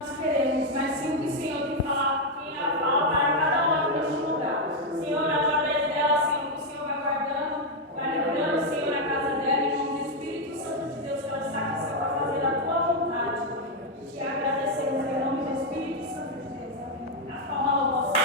nós queremos, mas sim o que o Senhor tem falado, tem a fala para cada uma neste lugar. Senhor, através dela, Senhor, que o Senhor vai guardando, vai livrando, Senhor, na casa dela, em nome do Espírito Santo de Deus, que ela está aqui, Senhor, para fazer a tua vontade. E te agradecemos em nome do Espírito Santo de Deus. Amém. A palma do vosso.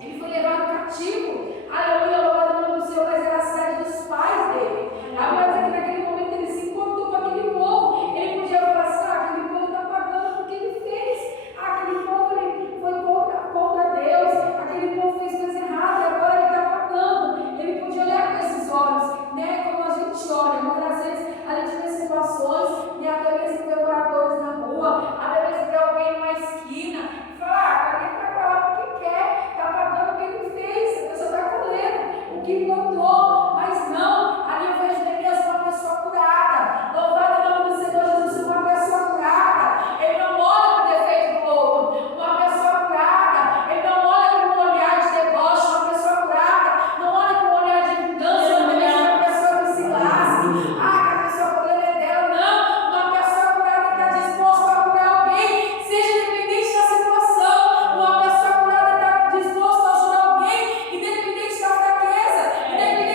Ele foi levado cativo. que plantou, mas não, ali eu vejo Neemias uma pessoa curada. Louvado o nome do Senhor Jesus, uma pessoa curada. Ele não olha para o defeito do outro. Uma pessoa curada, ele não olha com um olhar de deboche. Uma pessoa curada não olha com um olhar de vingança, não olha para a pessoa que se lasque. Ah, que a pessoa, o problema é dela. Não, uma pessoa curada está disposta a curar alguém, seja independente da situação. Uma pessoa curada está disposta a ajudar alguém, independente da fraqueza, independente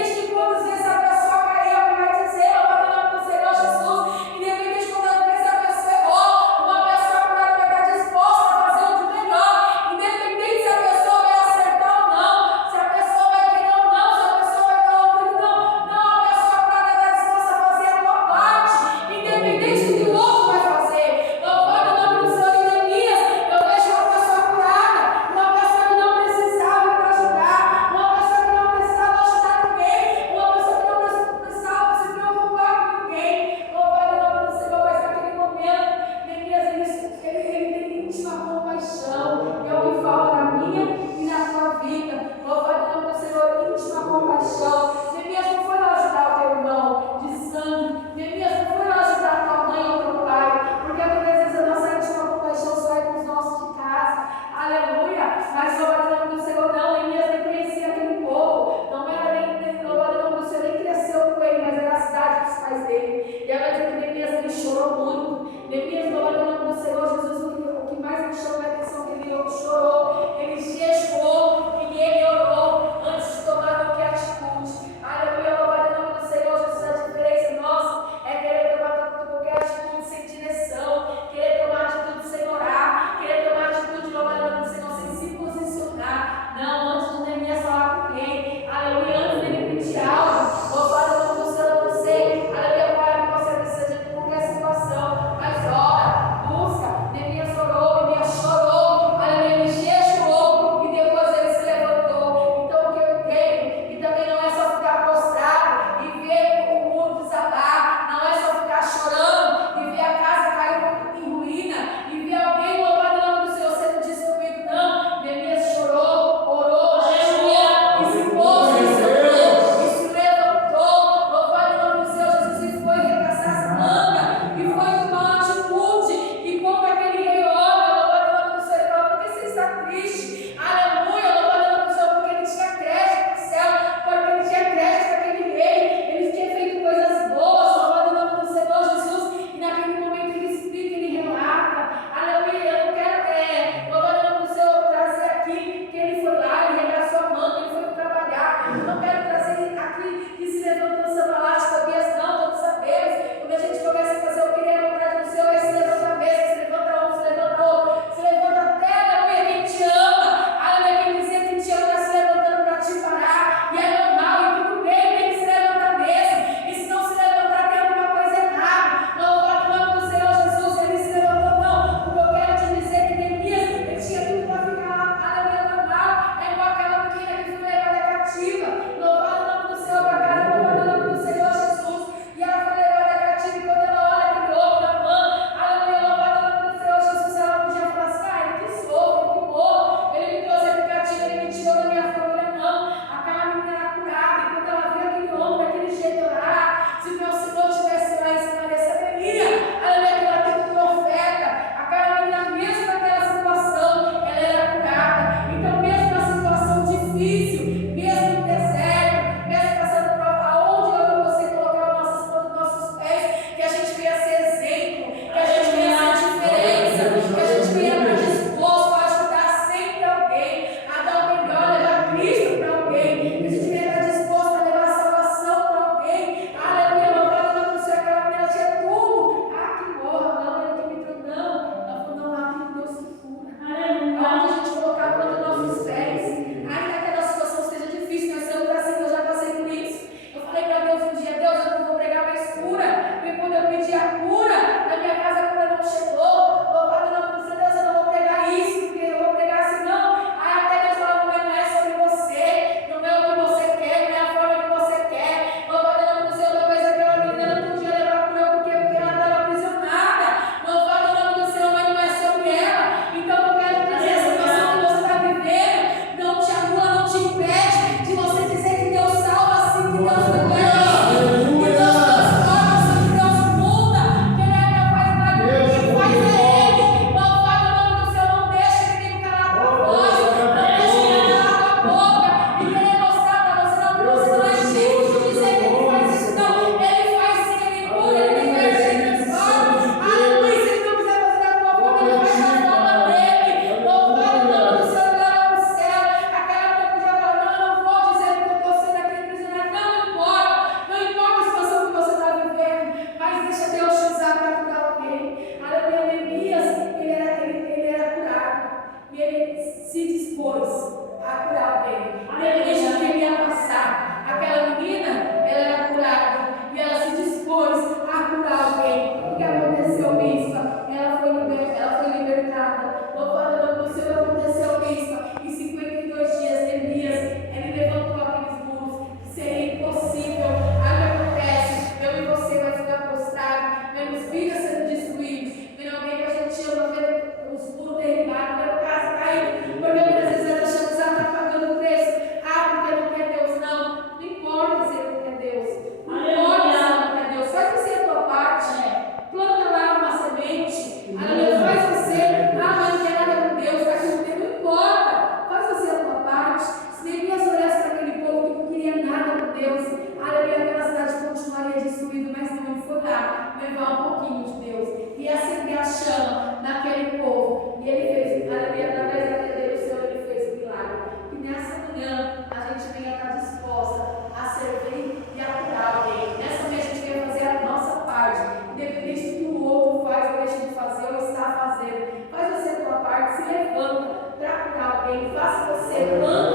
um pouquinho de Deus, ia acender a chama naquele povo. E ele fez, aleluia, através da vida dele, o Senhor ele fez um milagre. E nessa manhã a gente venha estar disposta a servir e a curar alguém. Nessa manhã a gente venha fazer a nossa parte, independente do que o outro faz ou deixa de fazer ou está fazendo. Faz você a tua parte, se levanta para curar alguém, faça você, planta